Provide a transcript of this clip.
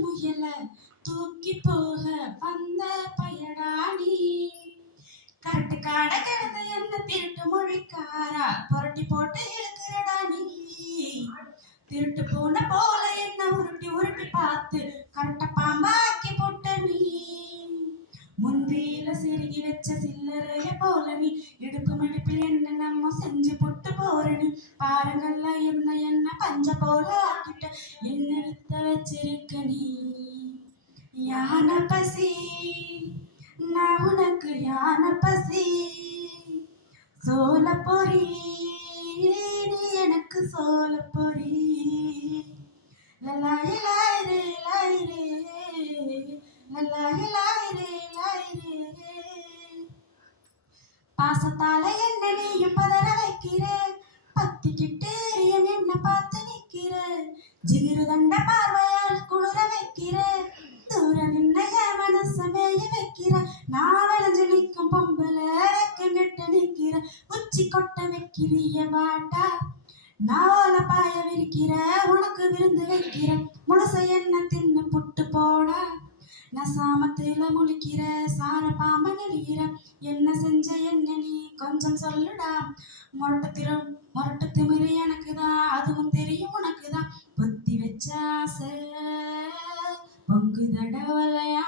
முயல தூக்கி போக வந்த பயடானி கரட்டு காட கிடந்த என்ன திருட்டு மொழிக்காரா புரட்டி போட்டு இழுக்கிறடா நீ திருட்டு போன போல என்ன உருட்டி உருட்டி பார்த்து கரட்ட பாம்பாக்கி போட்ட நீ முந்தியில சிறுகி வச்ச சில்லறைய போல நீ இடுப்பு மடிப்பில் என்ன நம்ம செஞ்சு போட்டு போற நீ பாருங்கள்ல இருந்த என்ன பஞ்ச போல ஆக்கிட்ட என்ன வித்த வச்சிருக்க நீ யானை பசி நான் உனக்கு யானை பசி சோள பொறி நீ எனக்கு சோள பொறி லலாயி லாயிரே லாயிரே லலாயி லாயிரே லாயிரே பாசத்தால என்ன நீயும் பதற வைக்கிற பத்திக்கிட்டு என்ன பார்த்து நிக்கிற ஜிகிரு தண்ட பார்வையால் குளிர வைக்கிற தூர நின்ன மனச மேய வைக்கிற நான் விளைஞ்சு நிற்கும் பொம்பல வைக்க நெட்ட நிக்கிற உச்சி கொட்ட வைக்கிறிய வாட்டா நால பாய விரிக்கிற உனக்கு விருந்து வைக்கிற முழுச என்ன தின்னு புட்டு போடா நான் சாமத்துல முழிக்கிற சார பாம்ப நெளிகிற என்ன செஞ்ச என்ன நீ கொஞ்சம் சொல்லுடா முரட்டு திமிரு எனக்குதான் அதுவும் தெரியும் உனக்குதான் பொத்தி வச்ச ஆசை பொங்கு தடவலையா